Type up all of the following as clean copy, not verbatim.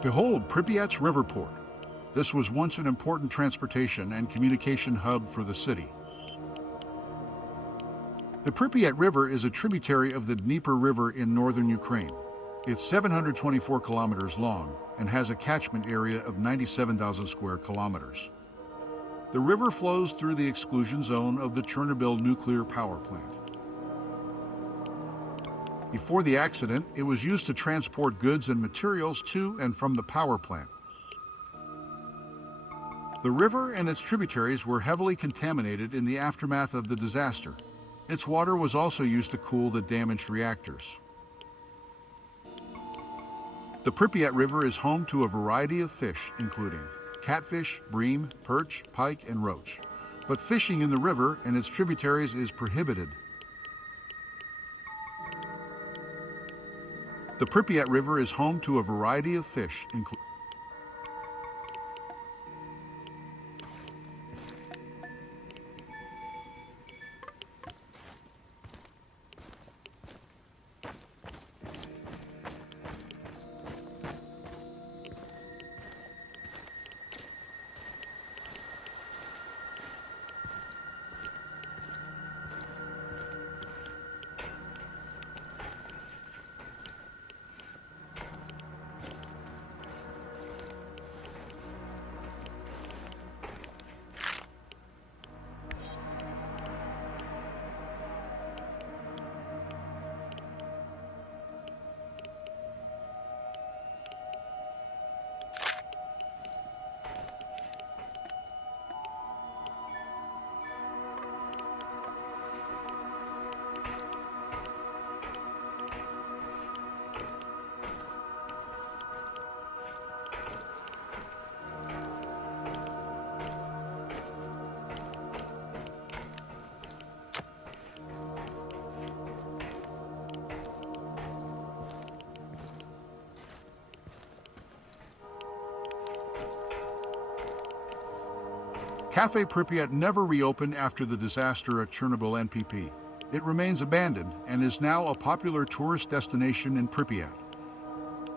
Behold Pripyat's river port. This was once an important transportation and communication hub for the city. The Pripyat River is a tributary of the Dnieper River in northern Ukraine. It's 724 kilometers long and has a catchment area of 97,000 square kilometers. The river flows through the exclusion zone of the Chernobyl nuclear power plant. Before the accident, it was used to transport goods and materials to and from the power plant. The river and its tributaries were heavily contaminated in the aftermath of the disaster. Its water was also used to cool the damaged reactors. The Pripyat River is home to a variety of fish, including catfish, bream, perch, pike, and roach. But fishing in the river and its tributaries is prohibited. The Pripyat River is home to a variety of fish, including Cafe Pripyat never reopened after the disaster at Chernobyl NPP. It remains abandoned and is now a popular tourist destination in Pripyat.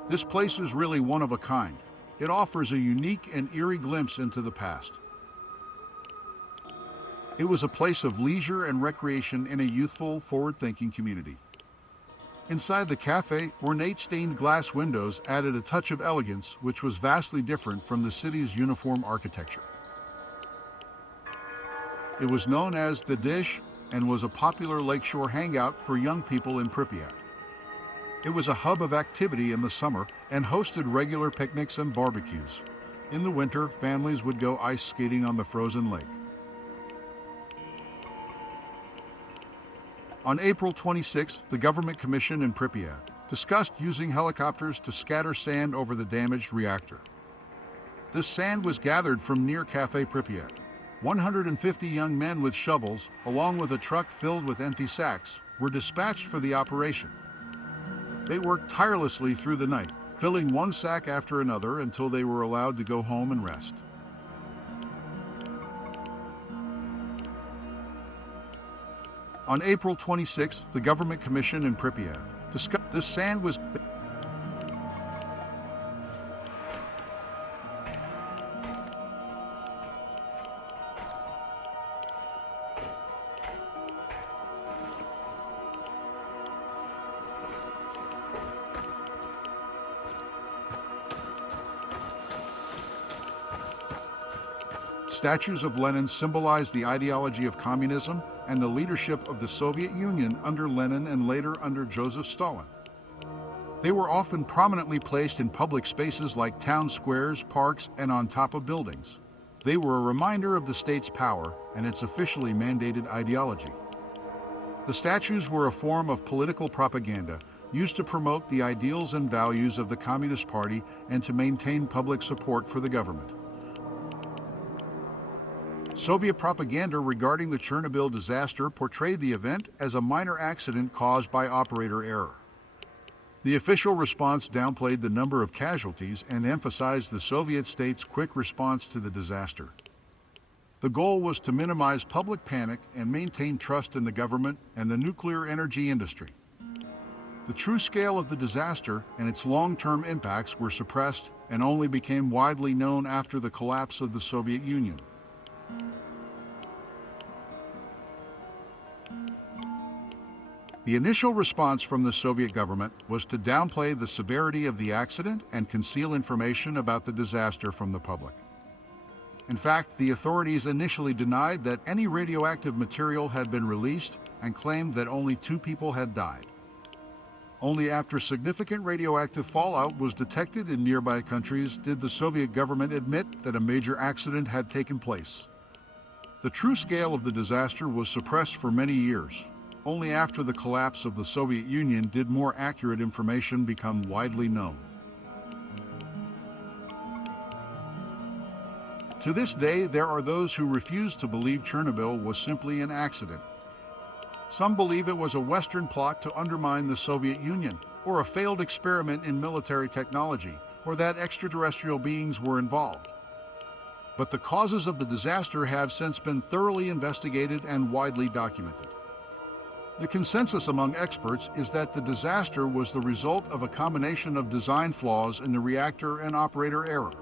This place is really one of a kind. It offers a unique and eerie glimpse into the past. It was a place of leisure and recreation in a youthful, forward-thinking community. Inside the cafe, ornate stained glass windows added a touch of elegance which was vastly different from the city's uniform architecture. It was known as The Dish and was a popular lakeshore hangout for young people in Pripyat. It was a hub of activity in the summer and hosted regular picnics and barbecues. In the winter, families would go ice skating on the frozen lake. On April 26, the government commission in Pripyat discussed using helicopters to scatter sand over the damaged reactor. This sand was gathered from near Cafe Pripyat. 150 young men with shovels, along with a truck filled with empty sacks, were dispatched for the operation. They worked tirelessly through the night, filling one sack after another until they were allowed to go home and rest. On April 26, the government commission in Pripyat discussed this sand was Statues of Lenin symbolize the ideology of communism and the leadership of the Soviet Union under Lenin and later under Joseph Stalin. They were often prominently placed in public spaces like town squares, parks, and on top of buildings. They were a reminder of the state's power and its officially mandated ideology. The statues were a form of political propaganda used to promote the ideals and values of the Communist Party and to maintain public support for the government. Soviet propaganda regarding the Chernobyl disaster portrayed the event as a minor accident caused by operator error. The official response downplayed the number of casualties and emphasized the Soviet state's quick response to the disaster. The goal was to minimize public panic and maintain trust in the government and the nuclear energy industry. The true scale of the disaster and its long-term impacts were suppressed, and only became widely known after the collapse of the Soviet Union. The initial response from the Soviet government was to downplay the severity of the accident and conceal information about the disaster from the public. In fact, the authorities initially denied that any radioactive material had been released and claimed that only 2 people had died. Only after significant radioactive fallout was detected in nearby countries did the Soviet government admit that a major accident had taken place. The true scale of the disaster was suppressed for many years. Only after the collapse of the Soviet Union did more accurate information become widely known. To this day, there are those who refuse to believe Chernobyl was simply an accident. Some believe it was a Western plot to undermine the Soviet Union, or a failed experiment in military technology, or that extraterrestrial beings were involved. But the causes of the disaster have since been thoroughly investigated and widely documented. The consensus among experts is that the disaster was the result of a combination of design flaws in the reactor and operator error.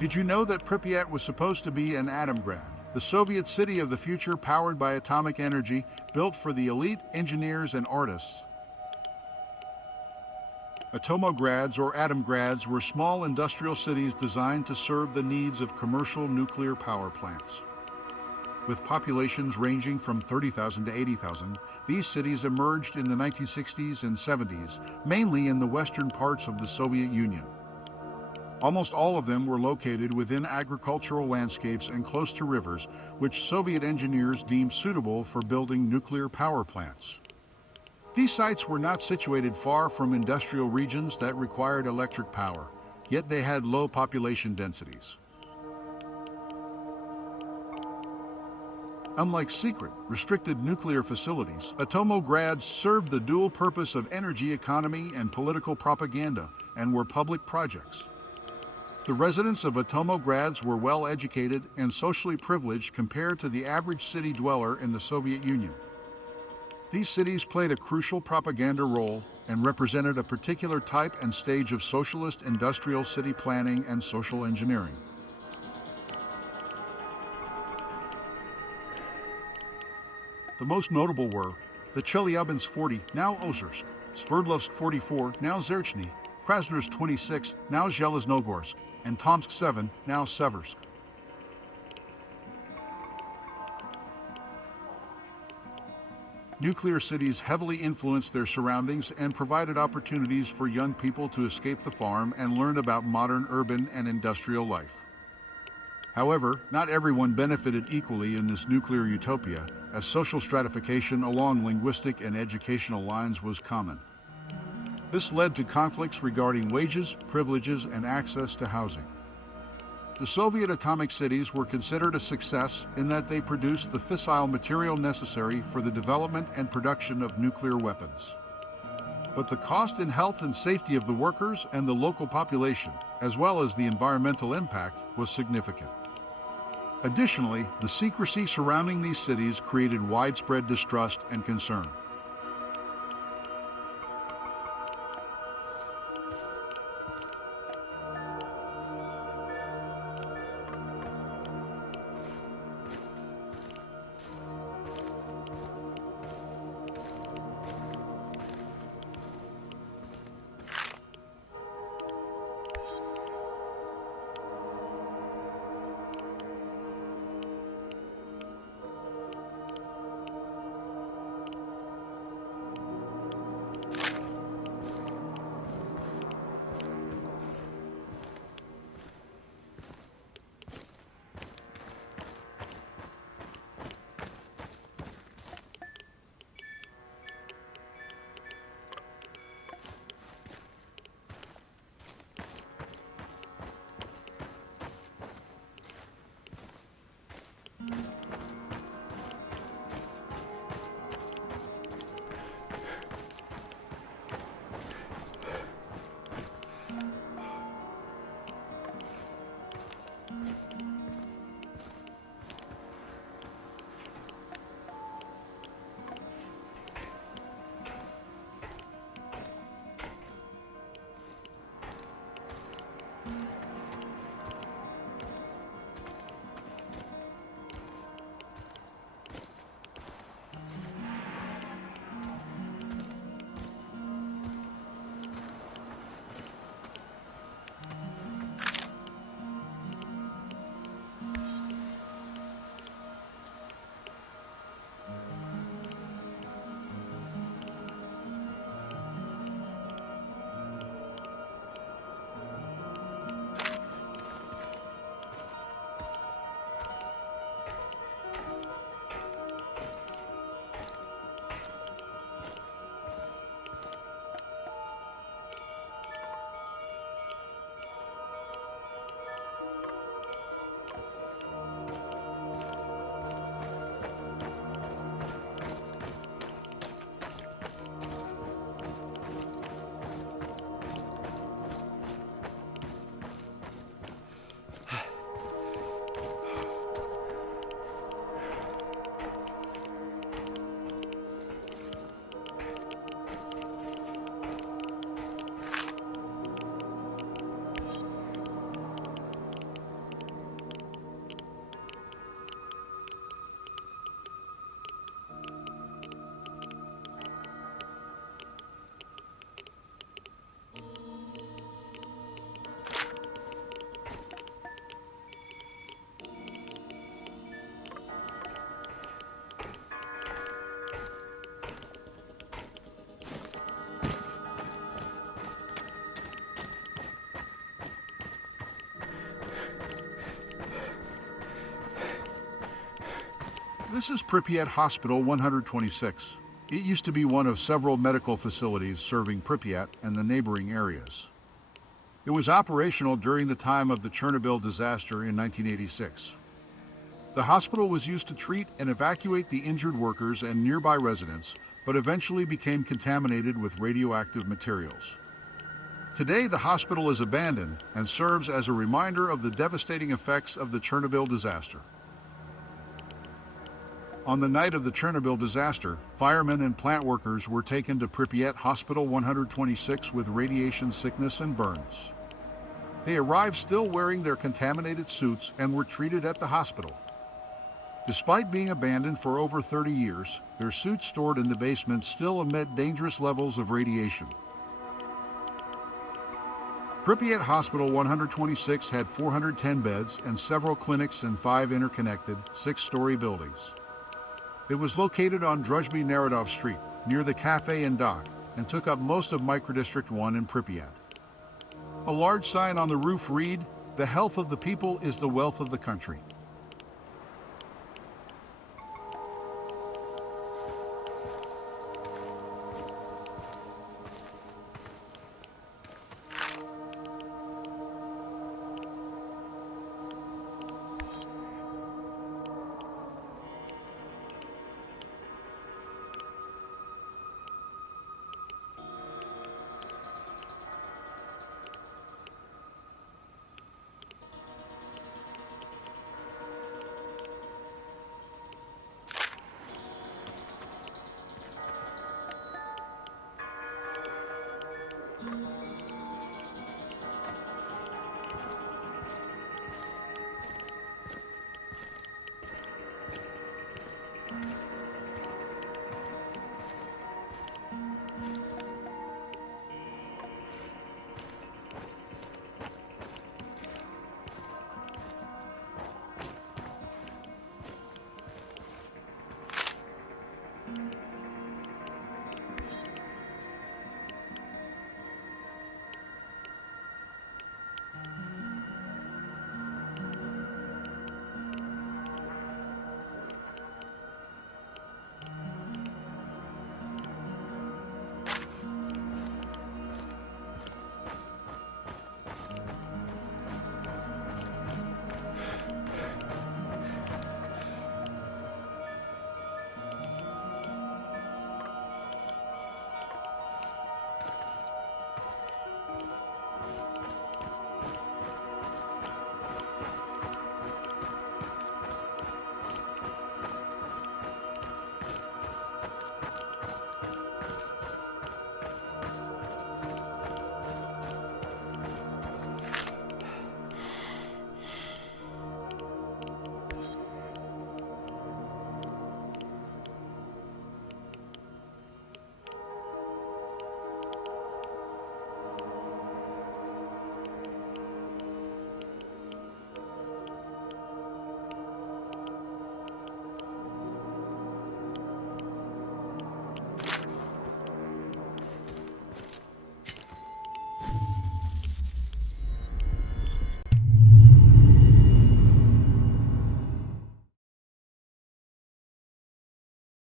Did you know that Pripyat was supposed to be an atom grad, the Soviet city of the future powered by atomic energy, built for the elite engineers and artists? Atomograds or atomgrads were small industrial cities designed to serve the needs of commercial nuclear power plants. With populations ranging from 30,000 to 80,000, these cities emerged in the 1960s and 70s, mainly in the western parts of the Soviet Union. Almost all of them were located within agricultural landscapes and close to rivers, which Soviet engineers deemed suitable for building nuclear power plants. These sites were not situated far from industrial regions that required electric power, yet they had low population densities. Unlike secret, restricted nuclear facilities, Atomograds served the dual purpose of energy economy and political propaganda, and were public projects. The residents of Atomograds were well educated and socially privileged compared to the average city dweller in the Soviet Union. These cities played a crucial propaganda role and represented a particular type and stage of socialist industrial city planning and social engineering. The most notable were the Chelyabinsk 40, now Ozersk, Sverdlovsk 44, now Zerchny, Krasnoyarsk 26, now Zheleznogorsk, and Tomsk 7, now Seversk. Nuclear cities heavily influenced their surroundings and provided opportunities for young people to escape the farm and learn about modern urban and industrial life. However, not everyone benefited equally in this nuclear utopia, as social stratification along linguistic and educational lines was common. This led to conflicts regarding wages, privileges, and access to housing. The Soviet atomic cities were considered a success in that they produced the fissile material necessary for the development and production of nuclear weapons. but the cost in health and safety of the workers and the local population, as well as the environmental impact, was significant. Additionally, the secrecy surrounding these cities created widespread distrust and concern. This is Pripyat Hospital 126. It used to be one of several medical facilities serving Pripyat and the neighboring areas. It was operational during the time of the Chernobyl disaster in 1986. The hospital was used to treat and evacuate the injured workers and nearby residents, but eventually became contaminated with radioactive materials. Today, the hospital is abandoned and serves as a reminder of the devastating effects of the Chernobyl disaster. On the night of the Chernobyl disaster, firemen and plant workers were taken to Pripyat Hospital 126 with radiation sickness and burns. They arrived still wearing their contaminated suits and were treated at the hospital. Despite being abandoned for over 30 years, their suits stored in the basement still emit dangerous levels of radiation. Pripyat Hospital 126 had 410 beds and several clinics and 5 interconnected, 6-story buildings. It was located on Druzhby-Narodov Street, near the cafe and dock, and took up most of Microdistrict 1 in Pripyat. A large sign on the roof read, "The health of the people is the wealth of the country."